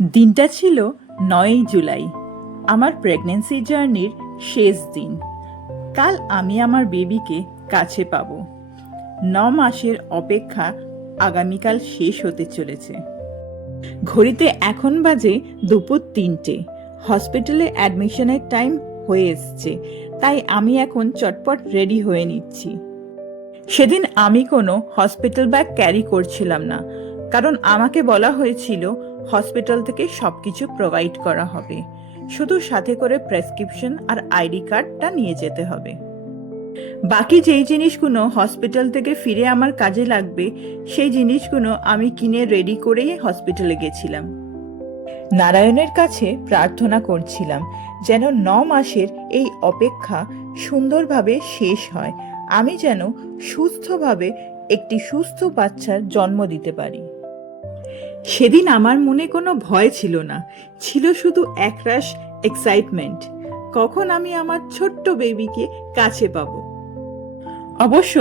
দিনটা ছিল ৯ই জুলাই, আমার প্রেগন্যান্সি জার্নির শেষ দিন। কাল আমি আমার বেবিকে কাছে পাব। ৯ মাসের অপেক্ষা আগামীকাল শেষ হতে চলেছে। ঘড়িতে এখন বাজে দুপুর ৩টে। হসপিটালে অ্যাডমিশনের টাইম হয়ে এসছে, তাই আমি এখন চটপট রেডি হয়ে নিচ্ছি। সেদিন আমি কোনো হসপিটাল ব্যাগ ক্যারি করছিলাম না, কারণ আমাকে বলা হয়েছিল হসপিটাল থেকে সব কিছু প্রোভাইড করা হবে, শুধু সাথে করে প্রেসক্রিপশন আর আইডি কার্ডটা নিয়ে যেতে হবে। বাকি যেই জিনিসগুলো হসপিটাল থেকে ফিরে আমার কাজে লাগবে, সেই জিনিসগুলো আমি কিনে রেডি করেই হসপিটালে গেছিলাম। নারায়ণের কাছে প্রার্থনা করছিলাম যেন ৯ মাসের এই অপেক্ষা সুন্দরভাবে শেষ হয়, আমি যেন সুস্থভাবে একটি সুস্থ বাচ্চার জন্ম দিতে পারি। সেদিন আমার মনে কোনো ভয় ছিল না, ছিল শুধু একরাশ এক্সাইটমেন্ট। কখন আমি আমার ছোট্ট বেবিকে কাছে পাবো। অবশ্য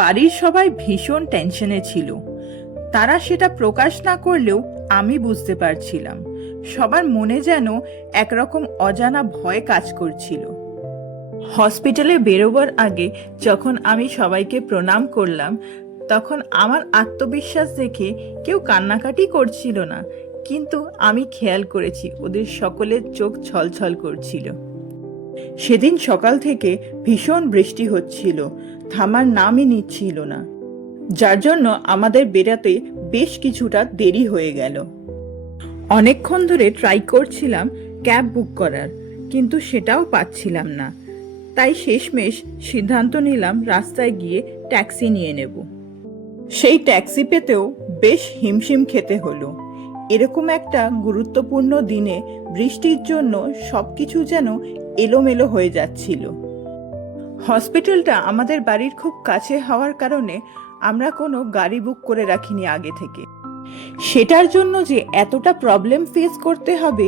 বাড়ির সবাই ভীষণ টেনশনে ছিল। তারা সেটা প্রকাশ না করলেও আমি বুঝতে পারছিলাম সবার মনে যেন একরকম অজানা ভয় কাজ করছিল। হসপিটালে বেরোবার আগে যখন আমি সবাইকে প্রণাম করলাম, তখন আমার আত্মবিশ্বাস দেখে কেউ কান্নাকাটি করছিল না, কিন্তু আমি খেয়াল করেছি ওদের সকলের চোখ ছলছল করছিল। সেদিন সকাল থেকে ভীষণ বৃষ্টি হচ্ছিল, থামার নামই নিচ্ছিল না, যার জন্য আমাদের বেরাতে বেশ কিছুটা দেরি হয়ে গেল। অনেকক্ষণ ধরে ট্রাই করছিলাম ক্যাব বুক করার, কিন্তু সেটাও পাচ্ছিলাম না। তাই শেষমেশ সিদ্ধান্ত নিলাম রাস্তায় গিয়ে ট্যাক্সি নিয়ে নেব। সেই ট্যাক্সি পেতেও বেশ হিমশিম খেতে হলো। এরকম একটা গুরুত্বপূর্ণ দিনে বৃষ্টির জন্য সবকিছু যেন এলোমেলো হয়ে যাচ্ছিল। হসপিটালটা আমাদের বাড়ির খুব কাছে হওয়ার কারণে আমরা কোনো গাড়ি বুক করে রাখিনি আগে থেকে। সেটার জন্য যে এতটা প্রবলেম ফেস করতে হবে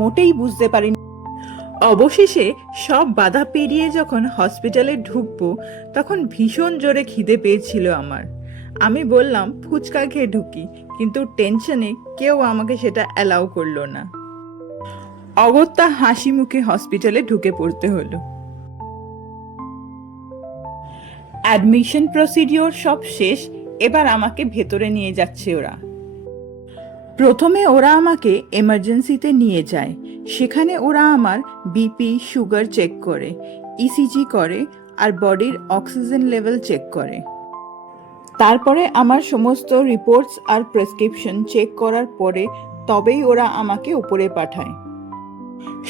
মোটেই বুঝতে পারিনি। অবশেষে সব বাধা পেরিয়ে যখন হসপিটালে ঢুকবো, তখন ভীষণ জোরে খিদে পেয়েছিল আমার। আমি বললাম ফুচকা খেয়ে ঢুকি, কিন্তু টেনশনে কেউ আমাকে সেটা অ্যালাউ করলো না। অগত্যা হাসি মুখে হসপিটালে ঢুকে পড়তে হলো। অ্যাডমিশন প্রসিডিওর সব শেষ, এবার আমাকে ভেতরে নিয়ে যাচ্ছে ওরা। প্রথমে ওরা আমাকে এমার্জেন্সিতে নিয়ে যায়। সেখানে ওরা আমার বিপি, সুগার চেক করে, ইসিজি করে আর বডির অক্সিজেন লেভেল চেক করে। তারপরে আমার সমস্ত রিপোর্টস আর প্রেসক্রিপশন চেক করার পরে তবেই ওরা আমাকে উপরে পাঠায়।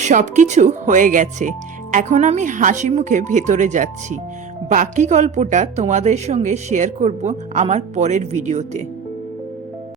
সব কিছু হয়ে গেছে, এখন আমি হাসি মুখে ভেতরে যাচ্ছি। বাকি গল্পটা তোমাদের সঙ্গে শেয়ার করব আমার পরের ভিডিওতে।